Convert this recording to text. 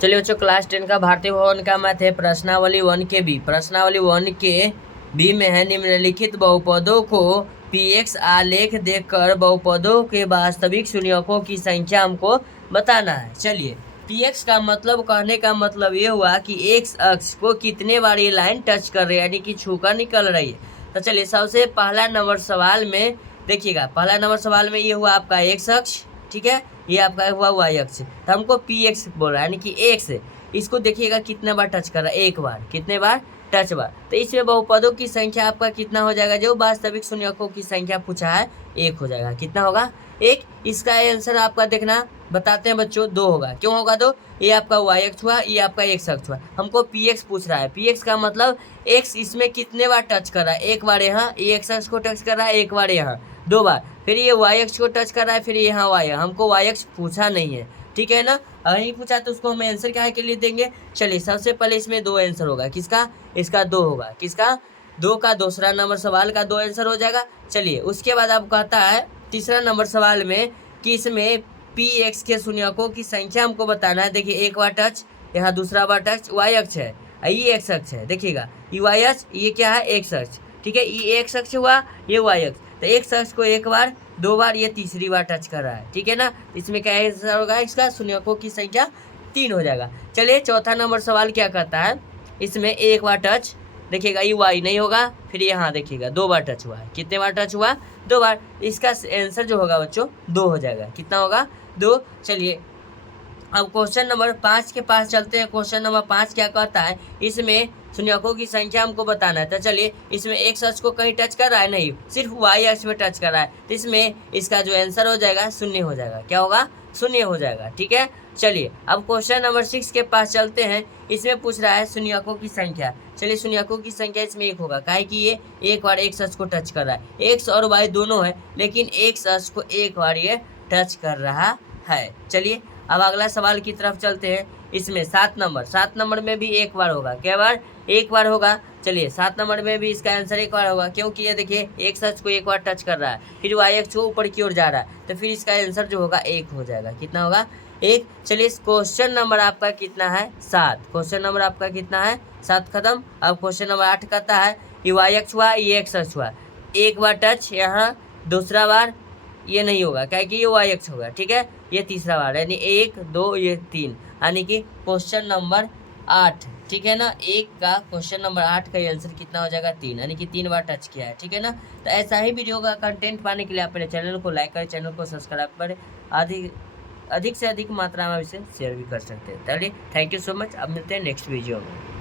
चलिए बच्चों, क्लास 10 का भारतीय भवन का मैथ है प्रश्नावली 1 के बी। प्रश्नावली 1 के बी में है निम्नलिखित बहुपदों को px आलेख देखकर बहुपदों के वास्तविक शून्यकों की संख्या हमको बताना है। चलिए, px का मतलब, कहने का मतलब ये हुआ कि x अक्ष को कितने बार ये लाइन टच कर रही है, यानी कि छूकर निकल रही है। तो चलिए, सबसे पहला नंबर सवाल में देखिएगा, पहला नंबर सवाल में ये हुआ आपका x अक्ष, ठीक है, ये आपका हुआ y अक्ष, तो हमको px बोल रहा है, यानी कि x इसको देखिएगा कितने बार टच कर रहा है, एक बार, कितने बार, टच बार। तो इसमें बहुपदों की संख्या आपका कितना हो जाएगा, जो वास्तविक शून्यकों की संख्या पूछा है, एक हो जाएगा। कितना होगा, एक। इसका आंसर आपका देखना, बताते हैं बच्चों, 2 होगा। क्यों होगा 2? ये आपका y अक्ष हुआ, ये आपका x अक्ष हुआ। हमको px पूछ रहा है, px का मतलब x इसमें कितने बार टच कर रहा है, एक बार यहाँ ये x अक्ष को टच कर रहा है, एक बार यहाँ, 2 बार, फिर ये y अक्ष को टच कर रहा है, फिर यहाँ y। हमको y अक्ष पूछा नहीं है, ठीक है ना। अगर नहीं पूछा तो उसको हम आंसर क्या के लिए देंगे। चलिए, सबसे पहले इसमें 2 आंसर होगा। किसका? इसका 2 होगा। किसका? 2 का। दूसरा नंबर सवाल का 2 आंसर हो जाएगा। चलिए, उसके बाद आप कहता है तीसरा नंबर सवाल में कि इसमें px के शून्यकों की संख्या हमको बताना है। देखिए, एक बार टच, यहाँ दूसरा बार टच, y अक्ष है, ये x अक्ष है। देखिएगा, ये y अक्ष, ये क्या है, x अक्ष, ठीक है, ये x अक्ष हुआ, ये y अक्ष। तो x अक्ष को एक बार, 2 बार, ये तीसरी बार टच कर रहा है, ठीक है ना। इसमें क्या आंसर होगा, इसका शून्यकों की संख्या 3 हो जाएगा। चलिए, चौथा नंबर सवाल क्या कहता है, इसमें एक बार टच, देखिएगा ये y नहीं होगा, फिर यहाँ देखिएगा 2 बार टच हुआ है। कितने बार टच हुआ, 2 बार। इसका आंसर जो होगा बच्चों 2 हो जाएगा। कितना होगा, 2। चलिए, अब क्वेश्चन नंबर 5 के पास चलते हैं। क्वेश्चन नंबर 5 क्या कहता है, इसमें शून्यकों की संख्या हमको बताना है। तो चलिए, इसमें x अक्ष को कहीं टच कर रहा है, नहीं, सिर्फ y अक्ष में टच कर रहा है। तो इसमें इसका जो आंसर हो जाएगा 0 हो जाएगा। क्या होगा, 0 हो जाएगा, ठीक है। चलिए, अब क्वेश्चन नंबर 6 के पास चलते हैं। इसमें पूछ रहा है शून्यकों की संख्या। चलिए, शून्यकों की संख्या इसमें 1 होगा, काहे कि ये एक बार x अक्ष को टच कर रहा है। x और y दोनों है, लेकिन x अक्ष को एक बार ये टच कर रहा है। चलिए, अब अगला सवाल की तरफ चलते हैं। इसमें 7 नंबर में भी एक बार होगा। क्या बार, एक बार होगा। चलिए, 7 नंबर में भी इसका आंसर एक बार होगा, क्योंकि ये देखिए एक अक्ष को एक बार टच कर रहा है, फिर y अक्ष को ऊपर की ओर जा रहा है, तो फिर इसका आंसर जो होगा 1 हो जाएगा। कितना होगा, 1। चलिए, क्वेश्चन नंबर आपका कितना है, 7। क्वेश्चन नंबर आपका कितना है, 7 खत्म। अब क्वेश्चन नंबर 8 कहता है ये y अक्ष हुआ, ये x अक्ष हुआ, एक बार टच यहाँ, दूसरा बार ये नहीं होगा, क्या कि ये y अक्ष होगा, ठीक है, ये तीसरा बार, यानी 1, 2, ये 3, यानी कि क्वेश्चन नंबर 8, ठीक है ना। एक का क्वेश्चन नंबर 8 का आंसर कितना हो जाएगा, 3, यानी कि 3 बार टच किया है, ठीक है ना। तो ऐसा ही वीडियो का कंटेंट पाने के लिए आप मेरे चैनल को लाइक करें, चैनल को सब्सक्राइब करें, अधिक से अधिक मात्रा में इसे शेयर भी कर सकते हैं। चलिए, थैंक यू सो मच। अब मिलते हैं नेक्स्ट वीडियो में।